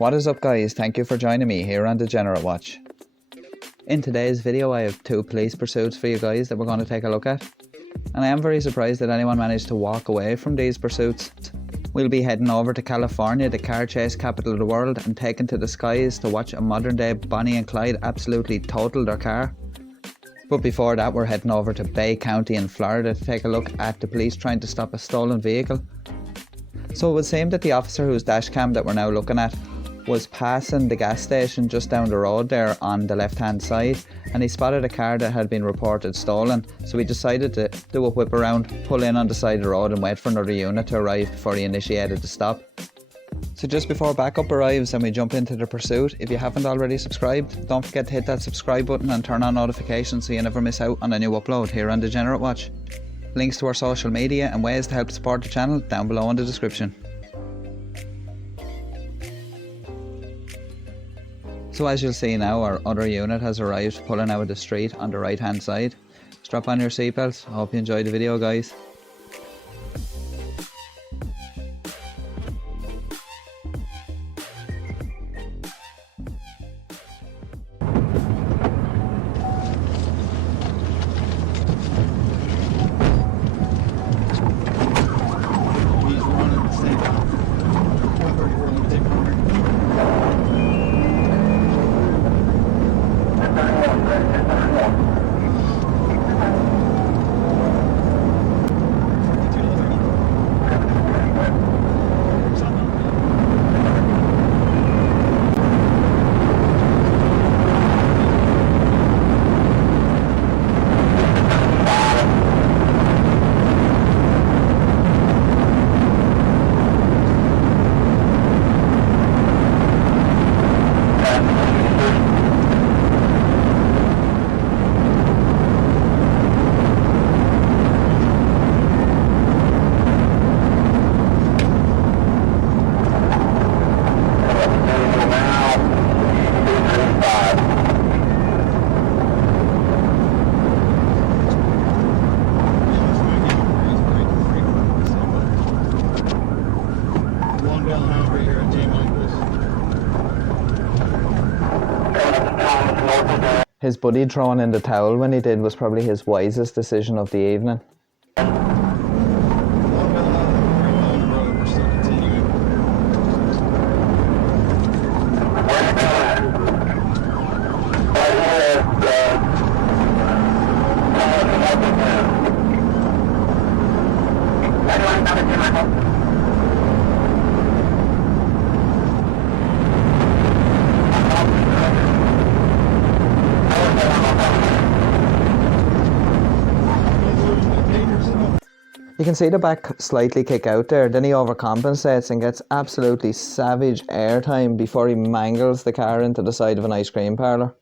What is up guys, thank you for joining me here on Degenerate Watch. In today's video I have two police pursuits for you guys that we're going to take a look at. And I am very surprised that anyone managed to walk away from these pursuits. We'll be heading over to California, the car chase capital of the world, and taken to the skies to watch a modern day Bonnie and Clyde absolutely total their car. But before that we're heading over to Bay County in Florida to take a look at the police trying to stop a stolen vehicle. So it would seem that the officer whose dash cam that we're now looking at was passing the gas station just down the road there on the left hand side, and he spotted a car that had been reported stolen, so he decided to do a whip around, pull in on the side of the road and wait for another unit to arrive before he initiated the stop. So just before backup arrives and we jump into the pursuit, if you haven't already subscribed, don't forget to hit that subscribe button and turn on notifications so you never miss out on a new upload here on Degenerate Watch. Links to our social media and ways to help support the channel down below in the description. So as you'll see now, our other unit has arrived pulling out of the street on the right hand side. Strap on your seatbelts. I hope you enjoyed the video guys. His buddy throwing in the towel when he did was probably his wisest decision of the evening. You can see the back slightly kick out there, then he overcompensates and gets absolutely savage airtime before he mangles the car into the side of an ice cream parlour.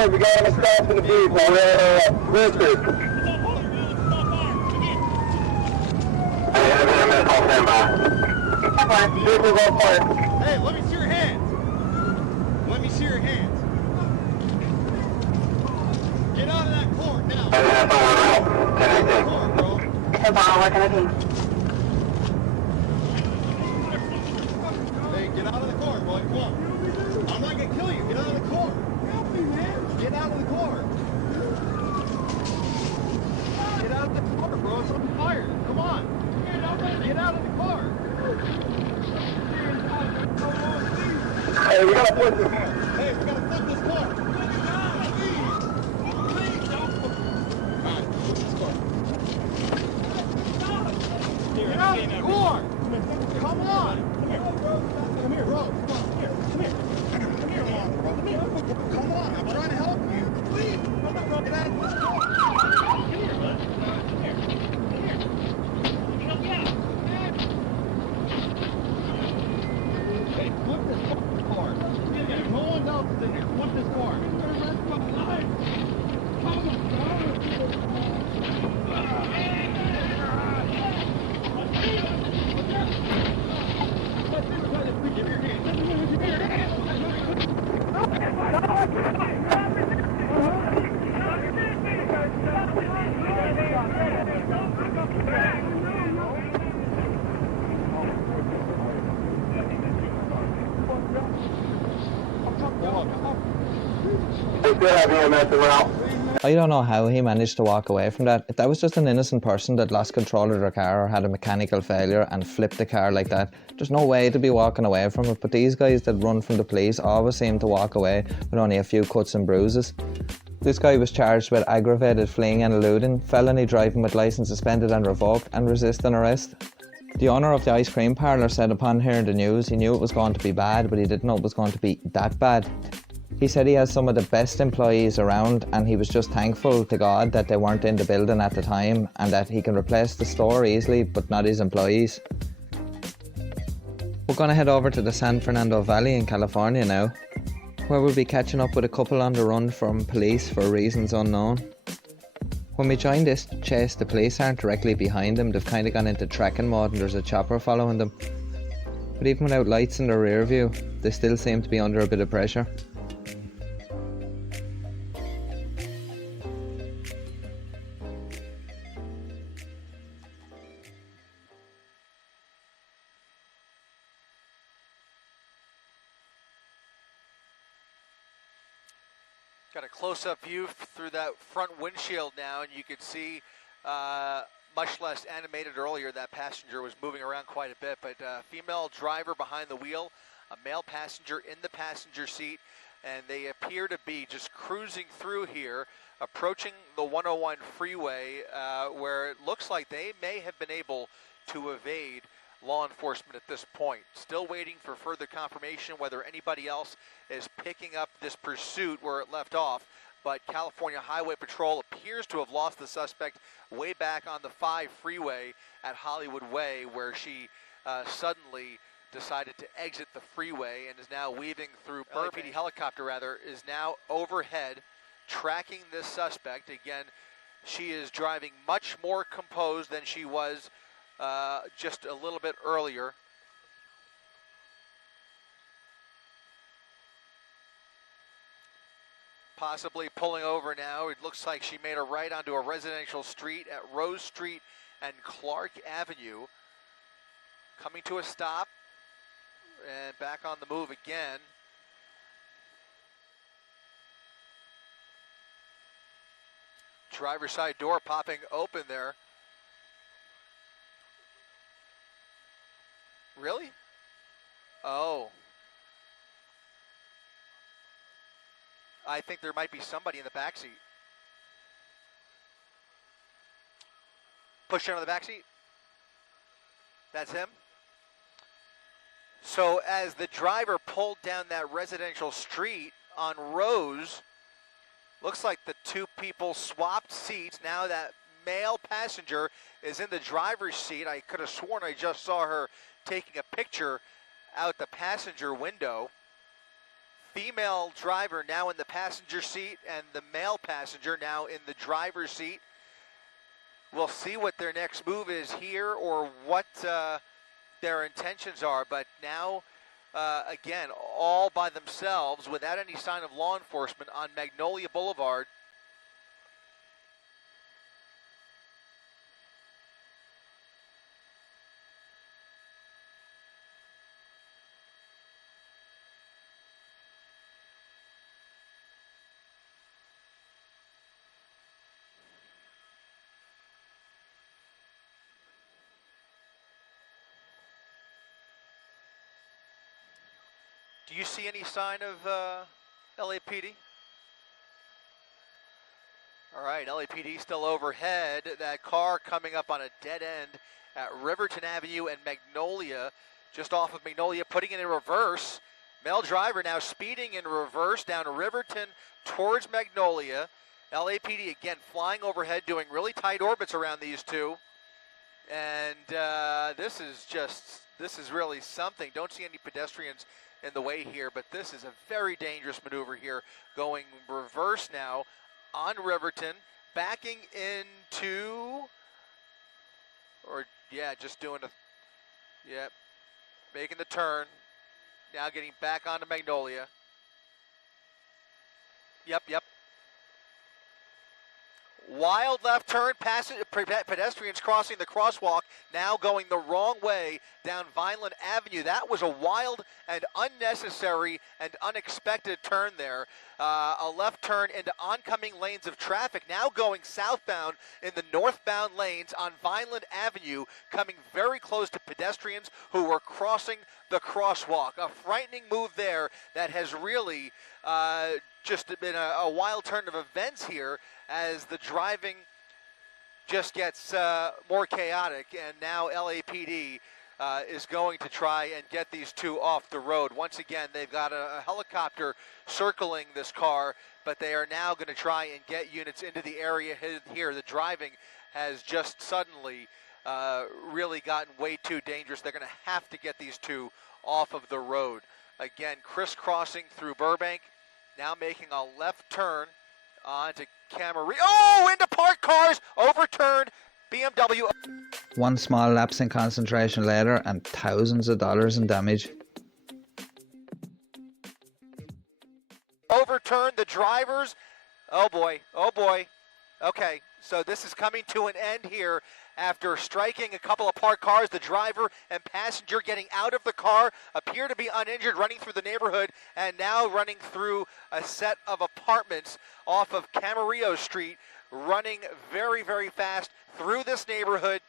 We got him stopped in the vehicle. Real quick. Hey, let me see your hands. Let me see your hands. Get out of that court now. Get out of that court, bro. Hey, get out of the court, boy. Come on. I'm not gonna kill you. Get out of the court. Get out of the car! Get out of the car, bro. It's on fire. Come on. Get out of the car. Hey, we gotta flip this car. Hey, we gotta flip this car. Please don't. Alright, flip this car. Get out of the car. Come on. Come here, bro. Come here, bro. Come on. Come here. Come here. Come here, bro. Come here. Come on. I'm trying to help you. Please. Get out of the car. Come here, bud. Come here. Come here. Help you out. Hey, flip this car. No one else is in here. Flip this car. still have EMS around. I don't know how he managed to walk away from that. If that was just an innocent person that lost control of their car or had a mechanical failure and flipped the car like that, there's no way to be walking away from it. But these guys that run from the police always seem to walk away with only a few cuts and bruises. This guy was charged with aggravated fleeing and eluding, felony driving with licence suspended and revoked, and resisting arrest. The owner of the ice cream parlour said upon hearing the news he knew it was going to be bad, but he didn't know it was going to be that bad. He said he has some of the best employees around and he was just thankful to God that they weren't in the building at the time and that he can replace the store easily but not his employees. We're going to head over to the San Fernando Valley in California now, where we'll be catching up with a couple on the run from police for reasons unknown. When we join this chase, the police aren't directly behind them, they've kind of gone into tracking mode and there's a chopper following them. But even without lights in their rear view, they still seem to be under a bit of pressure. Got a close-up view through that front windshield now, and you can see, much less animated earlier, that passenger was moving around quite a bit, but female driver behind the wheel, a male passenger in the passenger seat, and they appear to be just cruising through here, approaching the 101 freeway, where it looks like they may have been able to evade law enforcement at this point. Still waiting for further confirmation whether anybody else is picking up this pursuit where it left off, but California Highway Patrol appears to have lost the suspect way back on the 5 freeway at Hollywood Way, where she suddenly decided to exit the freeway and is now weaving through LAPD helicopter is now overhead tracking this suspect. Again, she is driving much more composed than she was just a little bit earlier. Possibly pulling over now. It looks like she made a right onto a residential street at Rose Street and Clark Avenue. Coming to a stop and back on the move again. Driver's side door popping open there. Really? Oh. I think there might be somebody in the backseat. Push into the backseat. That's him. So as the driver pulled down that residential street on Rose, looks like the two people swapped seats. Now that male passenger is in the driver's seat. I could have sworn I just saw her taking a picture out the passenger window. Female driver now in the passenger seat and the male passenger now in the driver's seat. We'll see what their next move is here or what their intentions are, but now again, all by themselves without any sign of law enforcement on Magnolia Boulevard. Do you see any sign of LAPD? All right, LAPD still overhead. That car coming up on a dead end at Riverton Avenue and Magnolia, just off of Magnolia, putting it in reverse. Male driver now speeding in reverse down Riverton towards Magnolia. LAPD again flying overhead, doing really tight orbits around these two. And this is really something. Don't see any pedestrians in the way here, but this is a very dangerous maneuver here, going reverse now on Riverton, backing into, or yeah, just doing making the turn, now getting back onto Magnolia. Yep. wild left turn, pedestrians crossing the crosswalk, now going the wrong way down Vineland Avenue. That was a wild and unnecessary and unexpected turn there. A left turn into oncoming lanes of traffic, now going southbound in the northbound lanes on Vineland Avenue, coming very close to pedestrians who were crossing the crosswalk. A frightening move there that has really just been a wild turn of events here as the driving just gets more chaotic, and now LAPD is going to try and get these two off the road. Once again, they've got a helicopter circling this car, but they are now going to try and get units into the area here. The driving has just suddenly really gotten way too dangerous. They're going to have to get these two off of the road. Again, crisscrossing through Burbank, now making a left turn onto Camarillo. Oh, into parked cars, overturned, BMW. One small lapse in concentration later and thousands of dollars in damage. Overturned the drivers. Oh boy, oh boy. Okay, so this is coming to an end here. After striking a couple of parked cars, the driver and passenger getting out of the car appear to be uninjured, running through the neighborhood and now running through a set of apartments off of Camarillo Street, running very, very fast through this neighborhood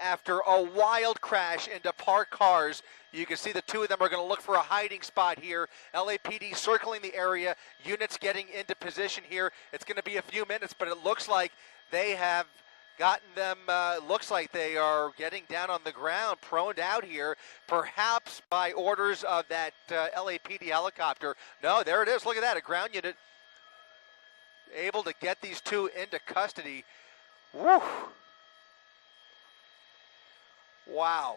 after a wild crash into parked cars. You can see the two of them are going to look for a hiding spot here. LAPD circling the area, units getting into position here. It's going to be a few minutes, but it looks like they have gotten them, looks like they are getting down on the ground, proned out here, perhaps by orders of that LAPD helicopter. No, there it is. Look at that, a ground unit able to get these two into custody. Woo! Wow.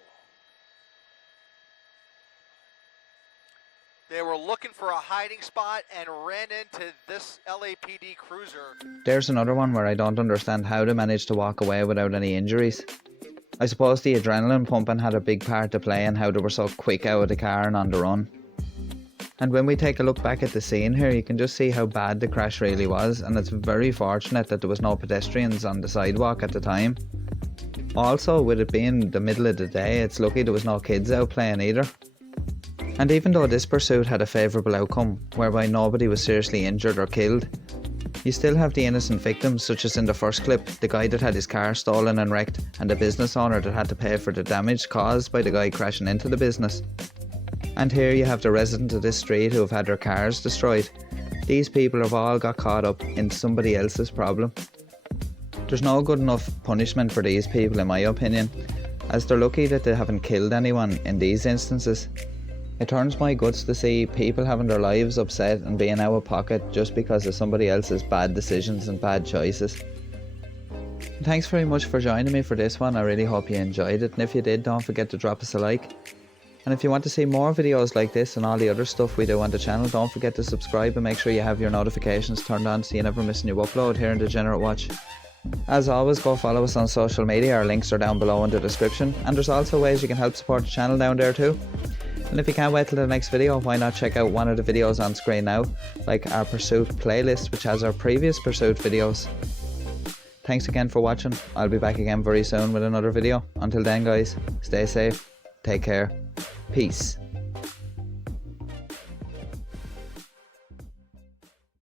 They were looking for a hiding spot and ran into this LAPD cruiser. There's another one where I don't understand how they managed to walk away without any injuries. I suppose the adrenaline pumping had a big part to play in how they were so quick out of the car and on the run. And when we take a look back at the scene here, you can just see how bad the crash really was, and it's very fortunate that there was no pedestrians on the sidewalk at the time. Also, with it being the middle of the day, it's lucky there was no kids out playing either. And even though this pursuit had a favourable outcome, whereby nobody was seriously injured or killed, you still have the innocent victims, such as in the first clip, the guy that had his car stolen and wrecked, and the business owner that had to pay for the damage caused by the guy crashing into the business. And here you have the residents of this street who have had their cars destroyed. These people have all got caught up in somebody else's problem. There's no good enough punishment for these people, in my opinion, as they're lucky that they haven't killed anyone in these instances. It turns my guts to see people having their lives upset and being out of pocket just because of somebody else's bad decisions and bad choices. Thanks very much for joining me for this one. I really hope you enjoyed it, and if you did, don't forget to drop us a like. And if you want to see more videos like this and all the other stuff we do on the channel, don't forget to subscribe and make sure you have your notifications turned on so you never miss a new upload here in Degenerate Watch. As always, go follow us on social media. Our links are down below in the description, and there's also ways you can help support the channel down there too. And if you can't wait till the next video, why not check out one of the videos on screen now, like our Pursuit playlist, which has our previous Pursuit videos. Thanks again for watching. I'll be back again very soon with another video. Until then guys, stay safe, take care, peace.